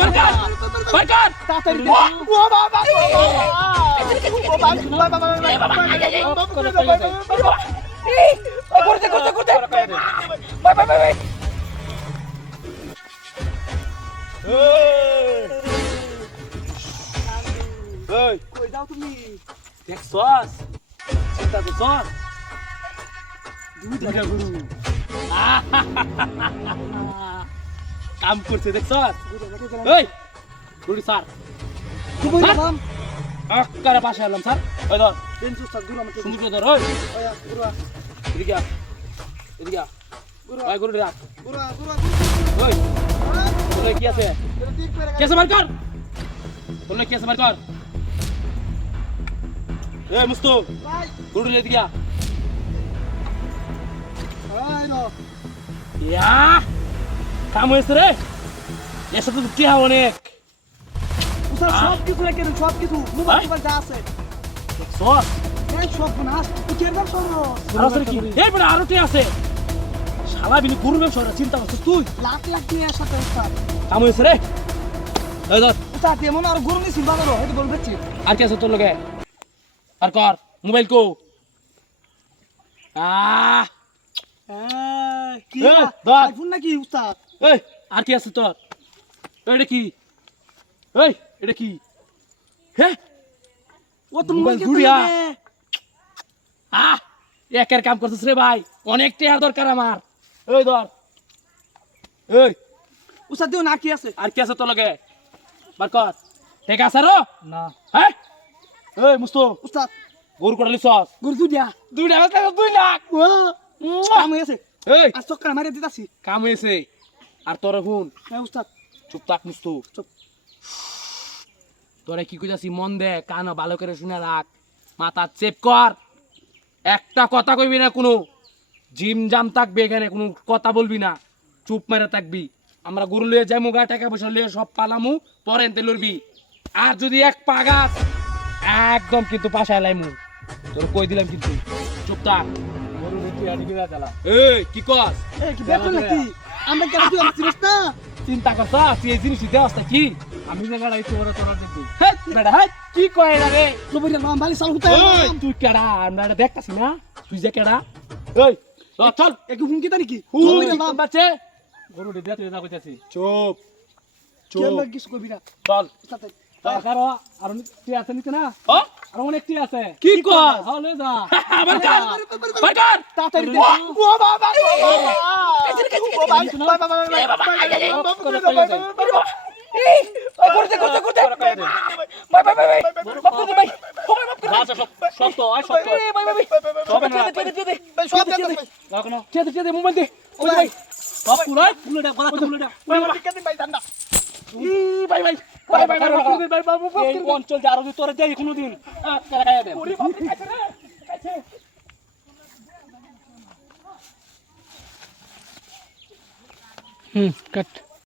বারকার বারকার তাড়াতাড়ি দে। ও বাবা করতে করতে করতে বাই বাই বাই বাই এই কই যাও তুমি? দেখছস চিন্তা করছস দুইটা গুরু কাম করছে দেখছস এই গুরু স্যার তুমি গেলাম আকারে পাশে এলাম স্যার ওই ধর দিন সুস্তা দূর আমাকে সুন্দর করে ধর ওই ওয়া গুরুয়া এদিকে আ, এদিকে আ। ওই গুরু রাখ গুরুয়া গুরুয়া ওই তোর কি আছে ঠিক করে কেসে মার কর তোর কি আছে মার কর এই মুস্তু ভাই গুরু এদিকে আ। আয় নো ইয়া কাম হয়েছে রে এর সাথে তো কি হবে অনেক উসা সব কিছু রেখে দেন সব কিছু মোবাইল মোবাইল যা আছে সস এই সব নাস তুই কেমন সরো আর আছে কি এই বড় আরো টি আছে শালা বিনি গুরু ব্যবসা চিন্তা করছিস তুই লাখ লাখ দিয়ে সাথে উস্তাদ কাম হয়েছে রে এই ধর উস্তাদ এমন আর গরু নিছি বাজারও এটা বলবেছি আর কি আছে তোর লগে আর কর মোবাইল কো আহ কি এ, ধর। আইফোন নাকি উস্তাদ এই আর কি আছে তোর এটা কি এই এটা কি হে ও তো মোবাইল মোবাইল ঘুরিয়া। ঘুরিয়া আহ একের কাম করছিস রে ভাই অনেক টেয়ার দরকার আমার এই ধর এই উস্তাদ দিও না কি আছে আর কি আছে তোর লগে বার কর ঠিক আছে রো না হ্যাঁ এই মুস্তু উস্তাদ গরু কোটা লিছস গরু দুইটা 2 লাখ 2 লাখ ও কাম হয়েছে এই আজ চক্কর মারে দিতাছি কাম হয়েছে আর তোর হুন হ্যাঁ উস্তাদ চুপ থাক মুস্তু চুপ তোরে কি কইতাছি মন দে কান ভালো করে শুনে রাখ মাথা চেপ কর একটা কথা কইবি না কোনো জিম জাম থাকবে এখানে কোনো কথা বলবি না চুপ মেরে থাকবি আমরা গরু লিয়ে যাই মুগা টাকা পয়সা লিয়ে সব পালামু পরে এনতে লড়বি আর যদি এক পাগাত একদম কিন্তু পাশায় লাইমু তোর কই দিলাম কিন্তু চুপ থাক গরু দেখি আনি কিনা চালা এই কি কস এই কি ব্যাপার নাকি আমরা কেন তুই আমার চিনিস না চিন্তা করছা তুই এই জিনিস দিতে আসতা কি আমি না গাড়াই তোরা তোরা দেখবি হ্যাঁ বেটা হ্যাঁ কি কয় না রে লবরি নাম বালি সাল হুতা ওই তুই কেডা আমরা এটা দেখতাছি না তুই যে কেডা ওই চল একটু হুমকি তা নাকি লবরি লবরি নাম নাম বাচ্চা গরু দিতে তুই না কইতাছি চুপ কেমন কিছু করবি না চল উস্তাদ কারো আর কি আছে নিতে না আর অনেক কি আছে কি কর হলে যা আবার কার বারকার তাড়াতাড়ি দে ও বাবা এই করতে করতে করতে বাই বাই বাই বাই বাপ করতে ভাই সবাই বাপ করে আচ্ছা সব তো আয় সব তো বাই বাই সব না সব দেন ভাই রাখো না চেতে মোবাইল দে ওই ভাই সব পুরাই ফুলটা গলা ফুলটা ওই টিকেট দিন ভাই দান্দা ই ভাই ভাই ভাই ভাই ভাই বাবু এই অঞ্চল যা আর তোরে দেই কোনদিন কেলা খাইয়া দে ওরে বাপ খাইছে রে খাইছে কাট